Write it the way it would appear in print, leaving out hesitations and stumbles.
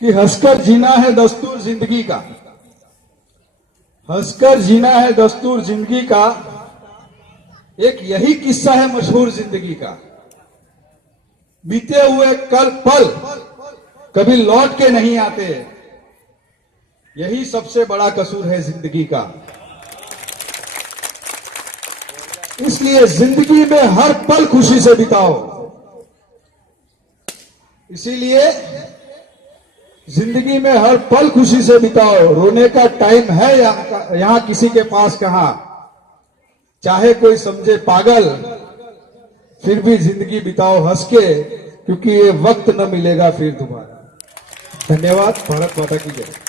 कि हंसकर जीना है दस्तूर जिंदगी का, हंसकर जीना है दस्तूर जिंदगी का। एक यही किस्सा है मशहूर जिंदगी का। बीते हुए कल पल कभी लौट के नहीं आते, यही सबसे बड़ा कसूर है जिंदगी का। इसलिए जिंदगी में हर पल खुशी से बिताओ। इसीलिए जिंदगी में हर पल खुशी से बिताओ। रोने का टाइम है यहां किसी के पास कहां। चाहे कोई समझे पागल, फिर भी जिंदगी बिताओ हंस के, क्योंकि ये वक्त न मिलेगा फिर दोबारा। धन्यवाद। भारत माता की जय।